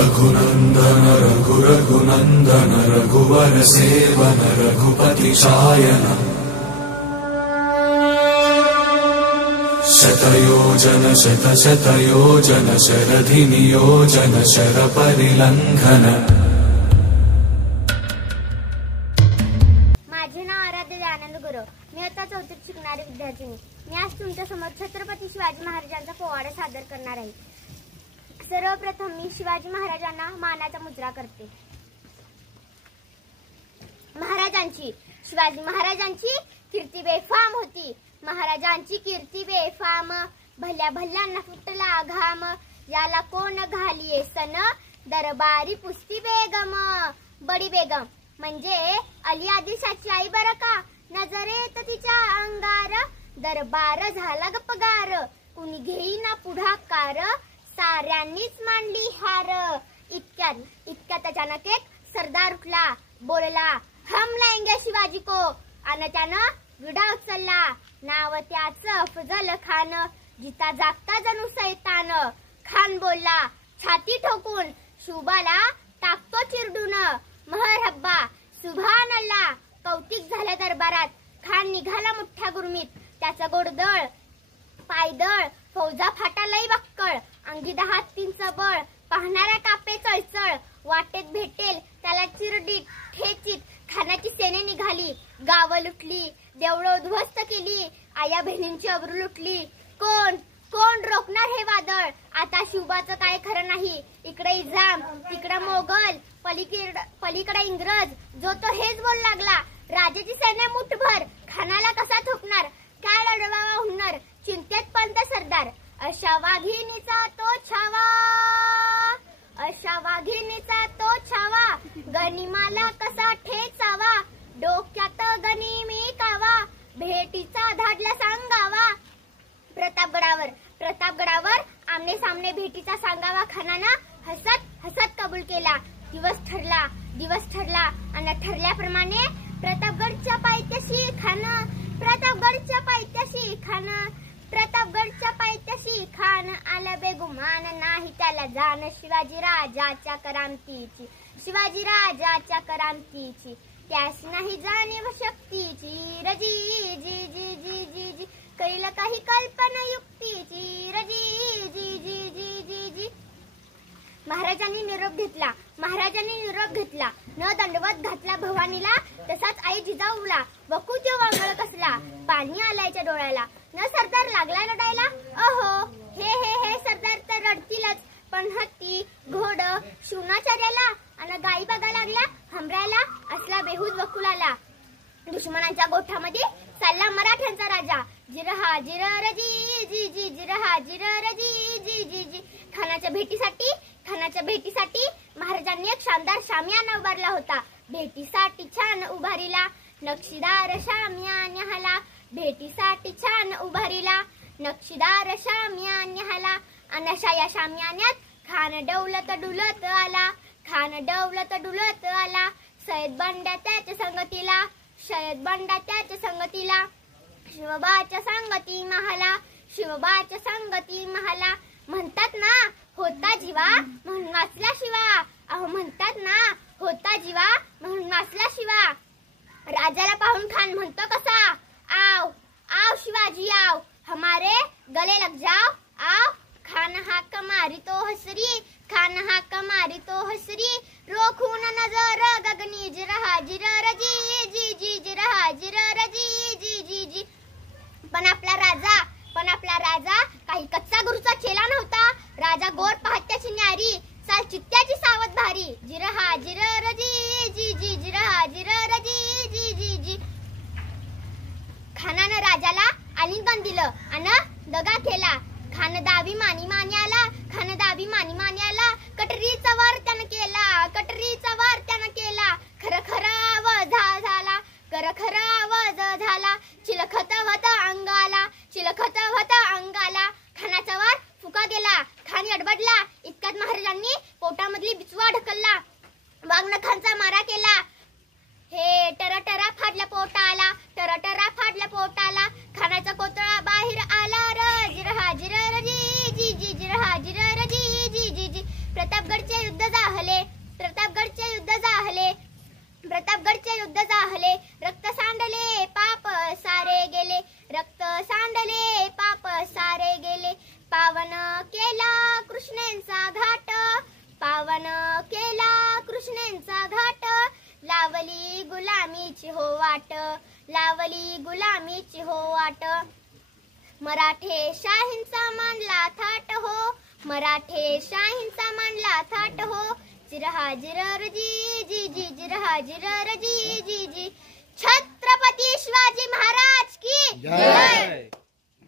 रघुनंदन रघुनंदन रघुवर सेवन रघुपति शायन शतयोजन शतशतयोजन शरधि नियोजन शरपरिलंघन। माझे नाव आराध्य आनंद गुरव। मी आता चौथीत शिकणारी विद्यार्थिनी। मी आज तुमच्या समोर छत्रपती शिवाजी महाराजांचा पोवाडा सादर करणार आहे। सर्वप्रथम मी शिवाजी महाराजांना मानाचा मुजरा करते। शिवाजी महाराजांची कीर्ती बेफाम होती। महाराजांची कीर्ती बेफाम, भल्या भल्यांना फुटला घाम। याला कोण घालिये सन, दरबारी पुस्ती बेगम। बडी बेगम म्हणजे अली आदिलशाची आई बरं का। नजरेत तिच्या अंगार, दरबार झाला गपगार। कुणी घेईना पुढाकार, साऱ्यांनीच मांडली हार। इतक्यात अचानक एक सरदार उठला, बोलला हम लाएंगे शिवाजी को। आणि त्यानं विडा उचलला, नाव त्याचं अफजल खान। जिता जागता जणू सैतान। खान बोलला छाती ठोकून, शुबाला टाकतो चिरडून। महरहब्बा सुभान अल्लाह, कौतिक झालं दरबारात। खान निघाला मोठ्या गुरमीत, त्याचा गोडदळ पायदळ। फौजा फाटा लई बक्कळ, अंगी 10 बळ। पाहणाऱ्या कापे चळचळ, वाटेत भेटेल त्याला चिरडीत ठेचीत। खानाची सेने निघाली, गावं लुटली, देवळं उद्ध्वस्त केली। आया बहिणींची अब्रू लुटली। कोण कोण रोखणार हे वादळ। आता शिवबाचं काय खरं नाही। इकडे इजाम, तिकडे मोगल, पलीकडे इंग्रज। जो तो हेच बोल लागला, राजाची सैन्य मुठभर। खानाला कसा थोपणार, काय लढवावा हुनर। चिंतेत पंत सरदार, अशा वाघिणीचा तो छावा। अशा वाघिणीचा तो छावा, गनिमाला कसा ठेचावा। डोक्यात गनिमी कावा, भेटीचा धाडला सांगावा। प्रतापगडावर आमने सामने भेटीचा सांगावा खानानं हसत हसत कबूल केला। दिवस ठरला आणि ठरल्याप्रमाणे प्रतापगडच्या पायथ्याशी खान आला बेगुमान। नाही त्याला जाण शिवाजी राजाच्या करामतीची। त्यास नाही जाणीव शक्तीची। रजी जी जी जी जी जी, करील काही कल्पना युक्तीची। रजी जी जी जी जी जी। महाराजांनी निरोप घेतला, न दंडवत घातला भवानीला। तसाच आई जिजाऊला वकू तो वांगळ कसला। पाणी आलायच्या डोळ्याला, न सरदार लागला रडायला। अहो हे सरदार तर रडतीलच, पण हत्ती घोड शिवणाचार्याला आणि गाई बघा लागल्या हमरायला। असला बेहूद वकुलाला। दुश्मनांच्या गोठ्यामध्ये चालला मराठ्यांचा राजा। जिरहा जिर रजी जी जी, जिरहा जिर रजी जी जी जी। खानाच्या भेटीसाठी महाराजांनी एक शानदार शामियाना उभारला होता। भेटीसाठी छान उभारीला नक्षीदार शामियाना। भेटीसाठी छान उभारीला नक्षीदार शामियाना। अनशा या शामियान्यात खान डौलत डुलत आला। सय्यद बंड्या त्याच्या संगतीला। शिवबाच्या संगती महाला। म्हणतात ना होता जीवा म्हणून वाचला शिवा। अहो म्हणतात ना होता जीवा म्हणून वाचला शिवा। राजाला पाहून खान म्हणतो कसा, आओ आओ शिवाजी आओ, हमारे गले लग जाओ आओ। खान हाक मारी तो हसरी, रोखून नजर गगनी। जिरहा जिर रजी जी जी, जिरहा जिर रजी जी जी जी। पण आपला राजा काही कच्चा गुरुचा चेला नव्हता। राजा गोर पहात्याची न्यारी, चाल चित्त्याची सावध भारी। जिरहा जिर रजी जी जी, जिरहा जिर रजी जी जी जी। खानानं राजाला आलिंगन दिलं आणि दगा केला। खान दावी मानी आला। कटरीचा वार त्यानं केला। खरा आवाज झाला। चिलखत अंगाला। खानाचा वार फुका गेला। खान अडबडला। इतक्यात महाराजांनी पोटामधली बिचवा ढकलला, वाघनखांचा मारा केला। हे टरा फाडल्या पोटाला। खानाचा कोतळा बाहेर आला र। जिरहा जिर रजी जी जी, जिरहा जिर रजी जी जी जी। प्रतापगडचे युद्ध गुलामीची हो वाट, लावली गुलामीची हो वाट. मराठे शाहींचा मानला थाट हो, मराठे शाहींचा मानला थाट हो. जिरहाजिर जी जी जी, जिरहाजिर जी जी जी. छत्रपती शिवाजी महाराज की जय.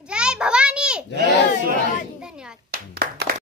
जय भवानी. धन्यवाद.